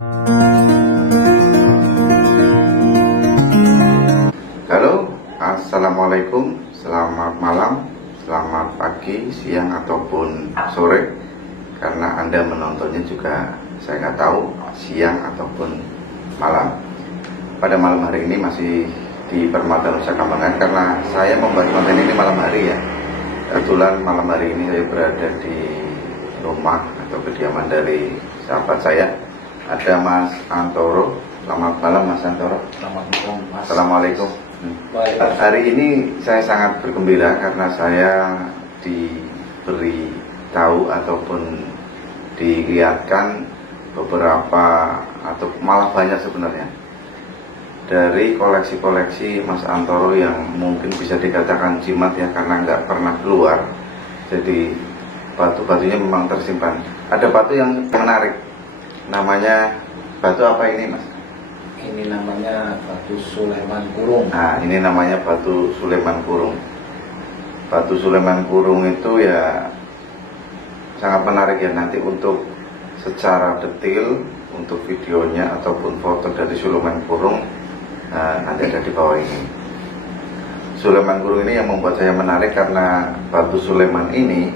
Halo, assalamualaikum, selamat malam, selamat pagi, siang ataupun sore. Karena Anda menontonnya juga saya nggak tahu siang ataupun malam. Pada malam hari ini masih di Permata Nusa Kambangan karena saya membuat konten ini malam hari ya. Kebetulan malam hari ini saya berada di rumah atau kediaman dari sahabat saya. Ada Mas Antoro. Selamat malam Mas Antoro. Selamat malam Mas. Assalamualaikum. Hari ini saya sangat bergembira karena saya diberi tahu ataupun dilihatkan beberapa atau malah banyak sebenarnya dari koleksi-koleksi Mas Antoro yang mungkin bisa dikatakan jimat ya, karena nggak pernah keluar. Jadi batu-batunya memang tersimpan. Ada batu yang menarik, namanya batu apa ini Mas? Ini namanya batu Sulaiman Kurung. Nah, ini namanya batu Sulaiman Kurung. Batu Sulaiman Kurung itu ya sangat menarik ya, nanti untuk secara detail untuk videonya ataupun foto dari Sulaiman Kurung nanti ada di bawah ini. Sulaiman Kurung ini yang membuat saya menarik karena batu Sulaiman ini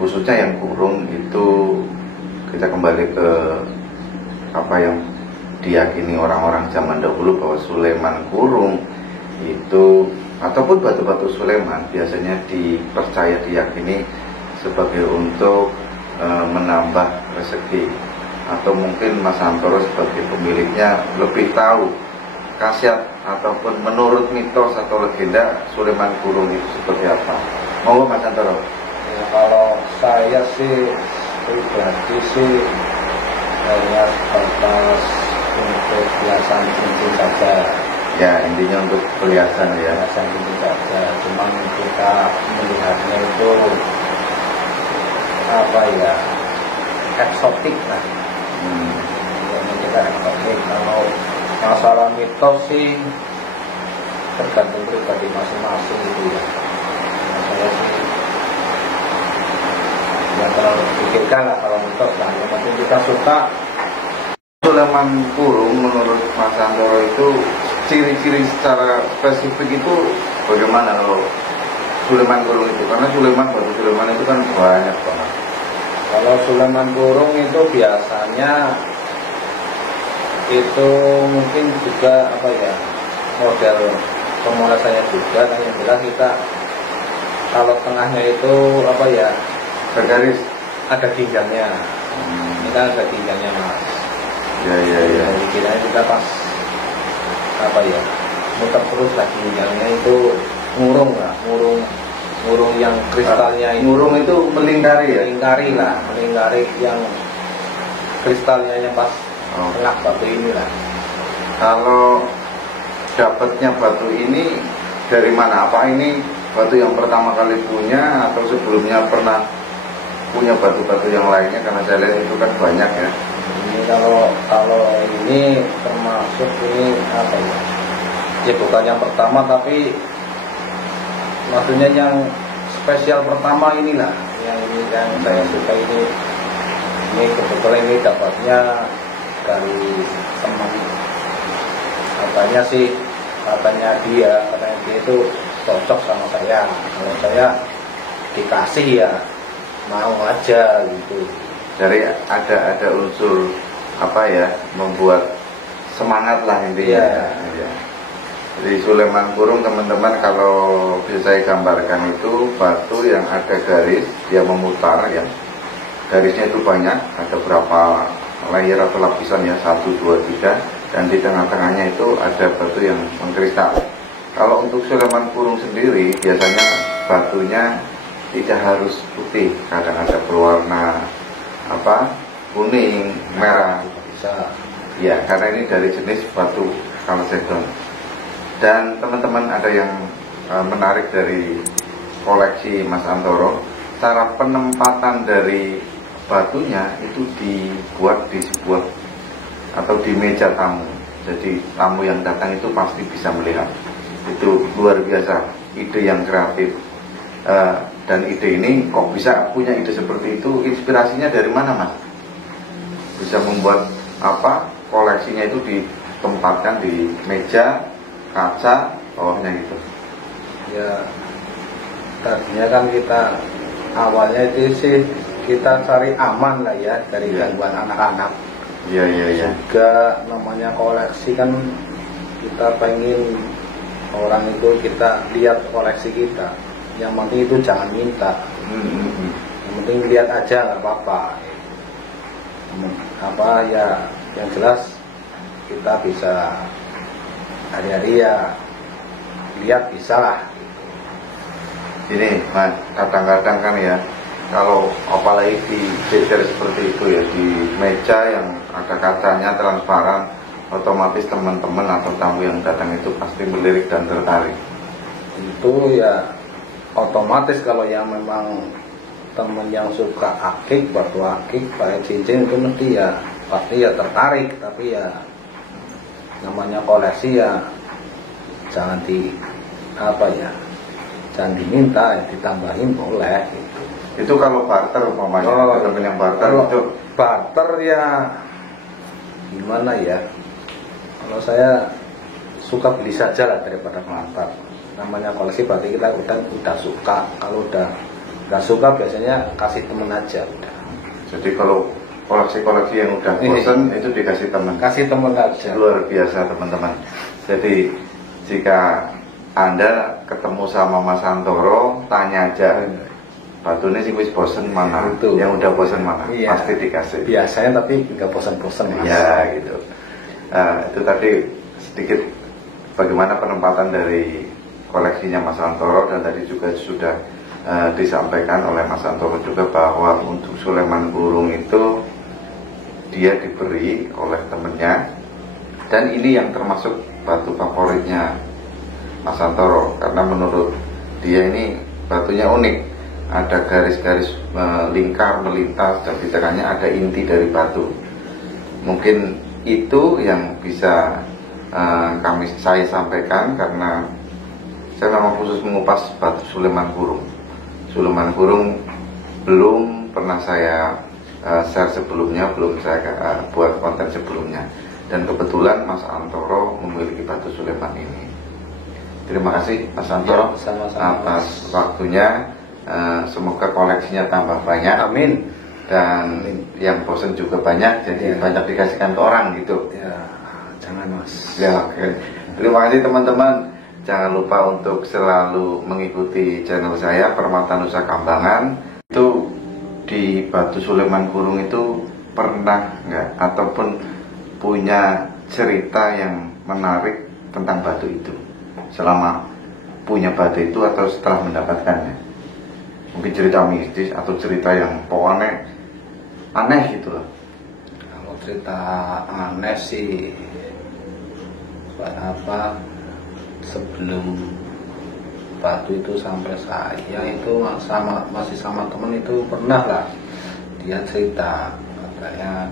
khususnya yang kurung itu, kita kembali ke apa yang diyakini orang-orang zaman dahulu bahwa Sulaiman Kurung itu ataupun batu-batu Sulaiman biasanya dipercaya, diyakini sebagai untuk menambah rezeki, atau mungkin Mas Antoro sebagai pemiliknya lebih tahu khasiat ataupun menurut mitos atau legenda Sulaiman Kurung itu seperti apa. Monggo Mas Antoro. Ya, kalau saya sih pribadi sih hanya sebatas untuk hiasan cincin saja. Ya, intinya untuk perhiasan ya. Hiasan cincin saja. Cuman kita melihatnya itu apa ya, eksotik lah. Kita eksotik. Kalau masalah mitos sih tergantung pribadi masing-masing gitu ya. Saya sih nggak terlalu pikirkan lah kalau mitos lah. Yang penting kita suka. Sulaiman Kurung menurut Mas Antoro itu ciri-ciri secara spesifik itu bagaimana kalau Sulaiman Kurung itu? Karena batu Sulaiman itu kan banyak banget. Kalau Sulaiman Kurung itu biasanya itu mungkin juga apa ya, model pemolasannya juga. Dan yang jelas kita kalau tengahnya itu apa ya, Bergaris. ada ginjalnya. Ini kan ada ginjalnya Mas. Ya. Jadi kita pas apa ya, muter terus lagi ginjalnya itu ngurung lah, ngurung yang kristalnya itu. Ngurung itu melingkari ya? Melingkari yang kristalnya yang pas tengah batu ini lah. Kalau dapatnya batu ini dari mana? Apa ini batu yang pertama kali punya atau sebelumnya pernah punya batu-batu yang lainnya? Karena saya lihat itu kan banyak ya. Ini kalau ini termasuk ini apa ya? Ya bukan yang pertama, tapi maksudnya yang spesial pertama inilah. Yang ini yang saya suka ini. Ini kebetulan ini dapatnya dari teman. Katanya dia itu cocok sama saya. Kalau saya dikasih ya mau aja gitu. Dari ada unsur apa ya, membuat semangat lah intinya. Ya. Jadi Sulaiman Kurung teman-teman kalau bisa saya gambarkan itu batu yang ada garis, dia memutar ya. Garisnya itu banyak, ada berapa layer atau lapisan ya, 1, 2, 3, dan di tengah-tengahnya itu ada batu yang mengkristal. Kalau untuk Sulaiman Kurung sendiri biasanya batunya tidak harus putih, kadang ada berwarna apa, kuning, merah, Bisa. ya karena ini dari jenis batu kalsedon. Dan teman-teman ada yang menarik dari koleksi Mas Antoro, cara penempatan dari batunya itu dibuat di sebuah atau di meja tamu. Jadi tamu yang datang itu pasti bisa melihat. Itu luar biasa, ide yang kreatif. Dan ide ini kok bisa punya ide seperti itu, inspirasinya dari mana Mas? Bisa membuat koleksinya itu ditempatkan di meja kaca bawahnya gitu. Ya tadinya kan kita awalnya itu sih kita cari aman lah ya dari gangguan anak-anak. Iya. Juga namanya koleksi kan kita pengen orang itu kita lihat koleksi kita. Yang penting itu jangan minta. Yang penting lihat aja nggak apa-apa. Ya yang jelas kita bisa hari-hari ya lihat bisa lah. Ini Mas, kadang-kadang kan ya, kalau apalagi di jejer seperti itu ya, di meja yang ada kacanya transparan, otomatis teman-teman atau tamu yang datang itu pasti melirik dan tertarik. Itu ya otomatis kalau yang memang teman yang suka akik, batu akik, pakai cincin itu mesti ya pasti ya tertarik. Tapi ya namanya koleksi ya jangan jangan diminta, ditambahin boleh gitu. Itu kalau barter umpamanya, teman yang barter itu barter ya gimana ya, kalau saya suka beli saja lah daripada mengantar. Namanya koleksi berarti kita udah suka. Kalau udah nggak suka biasanya kasih temen aja udah. Jadi kalau koleksi-koleksi yang udah bosen itu dikasih teman. Kasih temen aja. Luar biasa teman-teman. Jadi jika Anda ketemu sama Mas Santoro, tanya aja batunya sih wis bosen mana, itu. Yang udah bosen mana, Iya. Pasti dikasih. Biasanya tapi nggak bosan-bosan Mas. Ya gitu. Itu tadi sedikit bagaimana penempatan dari koleksinya Mas Santoro, dan tadi juga sudah disampaikan oleh Mas Santoro juga bahwa untuk Sulaiman Gurung itu dia diberi oleh temennya, dan ini yang termasuk batu favoritnya Mas Santoro karena menurut dia ini batunya unik, ada garis-garis lingkar melintas dan di tengahnya ada inti dari batu. Mungkin itu yang bisa saya sampaikan karena saya memang khusus mengupas batu Sulaiman Gurung. Sulaiman Gurung belum pernah saya share sebelumnya, belum saya buat konten sebelumnya, dan kebetulan Mas Santoro memiliki batu Sulaiman ini. Terima kasih Mas Santoro atas waktunya. Semoga koleksinya tambah banyak. Amin. Dan yang bosen juga banyak, jadi banyak dikasihkan ke orang gitu. Ya, jangan Mas. Ya, oke. Terima kasih teman-teman. Jangan lupa untuk selalu mengikuti channel saya Permata Nusa Kambangan. Itu di batu Sulaiman Gurung itu pernah nggak ataupun punya cerita yang menarik tentang batu itu selama punya batu itu atau setelah mendapatkannya? Mungkin cerita mistis atau cerita yang pokoknya aneh gitu loh. Kalau cerita aneh sih sebelum batu itu sampai saya itu masih sama temen itu pernah lah dia cerita katanya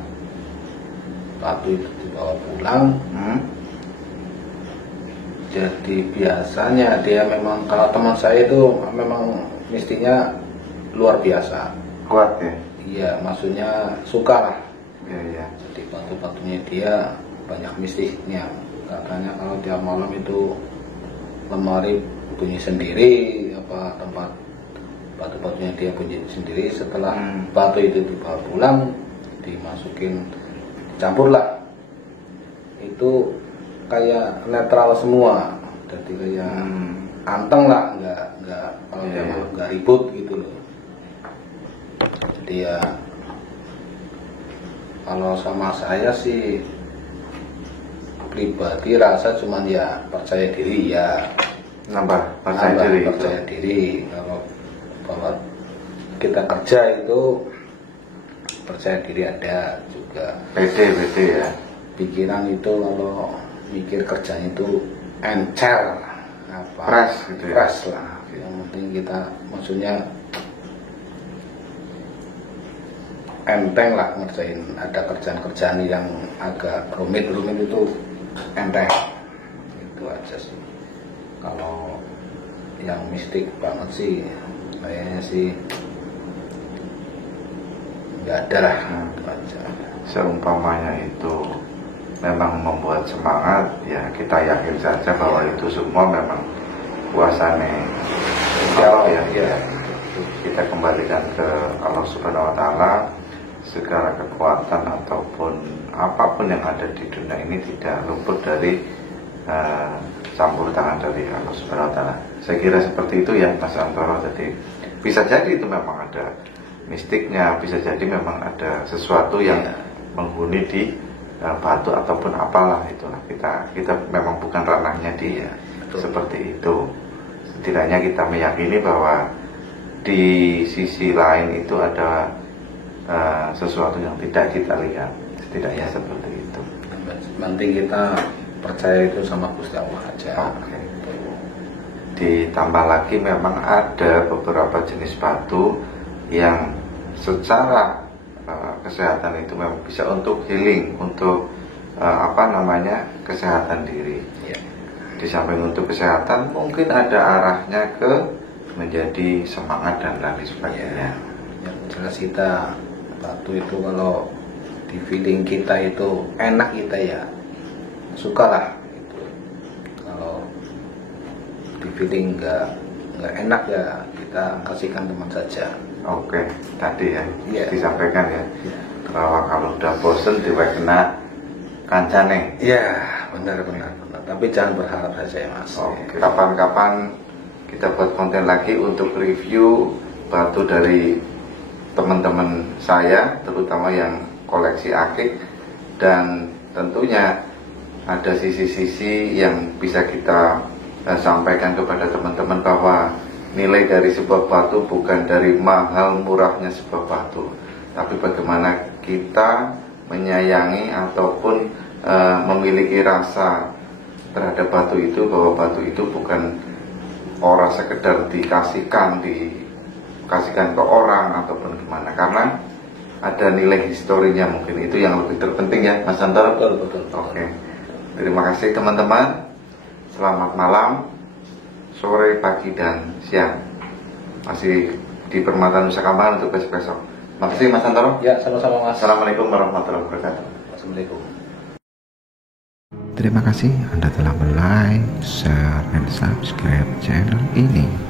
batu itu dibawa pulang. Jadi biasanya dia memang, kalau teman saya itu memang mestinya luar biasa Kuat ya? Iya, maksudnya suka lah. Iya. Jadi batu-batunya dia banyak mistisnya. Katanya kalau tiap malam itu lemari bunyi sendiri, tempat batu-batunya dia bunyi sendiri. Setelah batu itu dibawa pulang, dimasukin, campur lah, itu kayak netral semua, jadi kayak anteng lah, nggak kalau nggak ribut gitu loh. Jadi ya kalau sama saya sih pribadi rasa cuman ya percaya diri ya, percaya diri kalau bahwa kita kerja itu percaya diri ada juga. Pede ya. Pikiran itu kalau mikir kerjaan itu encer, fresh gitu ya. Fresh lah. Yang penting kita maksudnya enteng lah ngerjain. Ada kerjaan-kerjaan yang agak rumit itu enteng. Itu aja sih. Kalau yang mistik banget sih kayaknya sih nggak ada lah. Itu aja. Seumpamanya itu memang membuat semangat, ya kita yakin saja bahwa itu semua memang kuasanya Allah ya. Kita kembalikan ke Allah Subhanahu wa Ta'ala. Segala kekuatan ataupun apapun yang ada di dunia ini tidak luput dari campur tangan dari Allah Subhanahu wa Ta'ala. Saya kira seperti itu ya Mas Antoro. Jadi bisa jadi itu memang ada mistiknya, bisa jadi memang ada sesuatu yang menghuni di batu ataupun apalah, itulah kita memang bukan ranahnya dia. Seperti itu. Setidaknya kita meyakini bahwa di sisi lain itu ada sesuatu yang tidak kita lihat, setidaknya seperti itu. Penting kita percaya itu sama Gusti Allah aja. Oke. Ditambah lagi memang ada beberapa jenis batu yang secara kesehatan itu memang bisa untuk healing, untuk kesehatan diri. Ya. Di samping untuk kesehatan mungkin ada arahnya ke menjadi semangat dan lain sebagainya. Yang jelas kita batu itu kalau di feeling kita itu enak, kita ya sukalah itu. Kalau di feeling nggak enak ya kita kasihkan teman saja. Oke, tadi ya disampaikan ya. Ya. Bahwa kalau udah bosen kena kancane. Ya, benar. Tapi jangan berharap saja ya Mas. Oke. Kapan-kapan kita buat konten lagi untuk review batu dari teman-teman saya, terutama yang koleksi akik, dan tentunya ada sisi-sisi yang bisa kita sampaikan kepada teman-teman bahwa nilai dari sebuah batu bukan dari mahal murahnya sebuah batu, tapi bagaimana kita menyayangi ataupun memiliki rasa terhadap batu itu, bahwa batu itu bukan orang sekedar dikasihkan ke orang ataupun gimana, karena ada nilai historinya. Mungkin itu yang lebih terpenting ya Mas Antoro. Betul. Oke. Terima kasih teman-teman. Selamat malam, sore, pagi, dan siang. Masih di Permata Nusa Kambangan untuk besok-besok. Makasih Mas Antoro. Ya, sama-sama Mas. Assalamualaikum warahmatullahi wabarakatuh. Assalamualaikum. Terima kasih Anda telah like, share, dan subscribe channel ini.